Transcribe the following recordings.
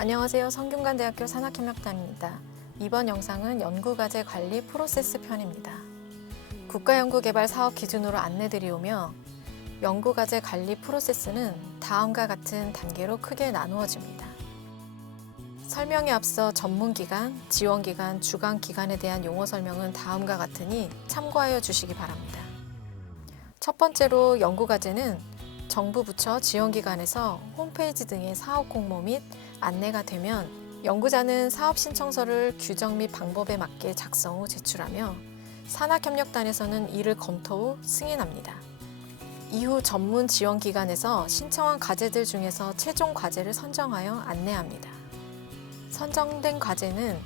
안녕하세요. 성균관대학교 산학협력단입니다. 이번 영상은 연구과제 관리 프로세스 편입니다. 국가연구개발 사업 기준으로 안내드리오며 연구과제 관리 프로세스는 다음과 같은 단계로 크게 나누어집니다. 설명에 앞서 전문기관, 지원기관, 주관기관에 대한 용어 설명은 다음과 같으니 참고하여 주시기 바랍니다. 첫 번째로 연구과제는 정부 부처 지원기관에서 홈페이지 등의 사업 공모 및 안내가 되면 연구자는 사업 신청서를 규정 및 방법에 맞게 작성 후 제출하며 산학협력단에서는 이를 검토 후 승인합니다. 이후 전문 지원기관에서 신청한 과제들 중에서 최종 과제를 선정하여 안내합니다. 선정된 과제는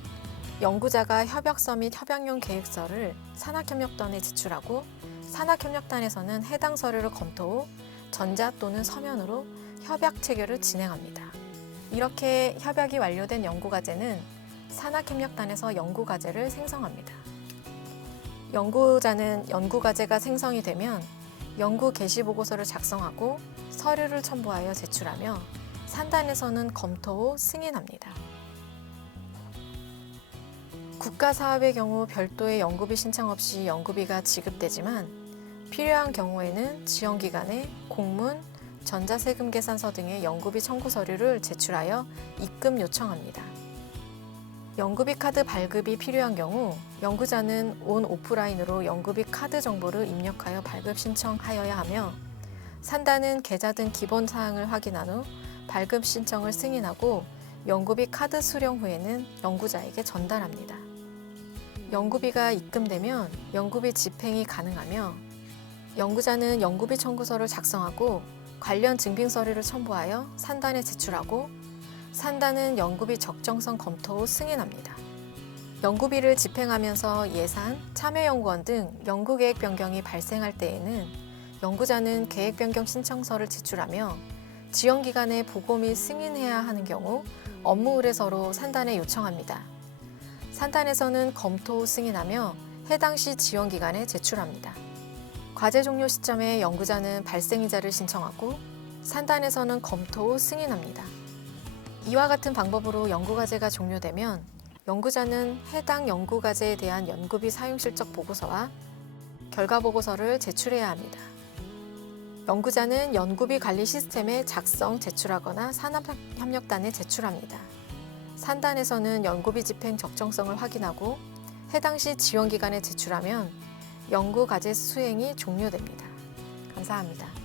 연구자가 협약서 및 협약용 계획서를 산학협력단에 제출하고 산학협력단에서는 해당 서류를 검토 후 전자 또는 서면으로 협약 체결을 진행합니다. 이렇게 협약이 완료된 연구과제는 산학협력단에서 연구과제를 생성합니다. 연구자는 연구과제가 생성이 되면 연구 개시 보고서를 작성하고 서류를 첨부하여 제출하며 산단에서는 검토 후 승인합니다. 국가 사업의 경우 별도의 연구비 신청 없이 연구비가 지급되지만 필요한 경우에는 지원 기관에 공문, 전자세금 계산서 등의 연구비 청구 서류를 제출하여 입금 요청합니다. 연구비 카드 발급이 필요한 경우 연구자는 온 오프라인으로 연구비 카드 정보를 입력하여 발급 신청하여야 하며 산단은 계좌 등 기본 사항을 확인한 후 발급 신청을 승인하고 연구비 카드 수령 후에는 연구자에게 전달합니다. 연구비가 입금되면 연구비 집행이 가능하며 연구자는 연구비 청구서를 작성하고 관련 증빙 서류를 첨부하여 산단에 제출하고 산단은 연구비 적정성 검토 후 승인합니다. 연구비를 집행하면서 예산, 참여연구원 등 연구계획 변경이 발생할 때에는 연구자는 계획 변경 신청서를 제출하며 지원 기관에 보고 및 승인해야 하는 경우 업무 의뢰서로 산단에 요청합니다. 산단에서는 검토 후 승인하며 해당 시 지원 기관에 제출합니다. 과제 종료 시점에 연구자는 발생이자를 신청하고 산단에서는 검토 후 승인합니다. 이와 같은 방법으로 연구과제가 종료되면 연구자는 해당 연구과제에 대한 연구비 사용 실적 보고서와 결과 보고서를 제출해야 합니다. 연구자는 연구비 관리 시스템에 작성, 제출하거나 산업협력단에 제출합니다. 산단에서는 연구비 집행 적정성을 확인하고 해당 시 지원 기관에 제출하면 연구 과제 수행이 종료됩니다. 감사합니다.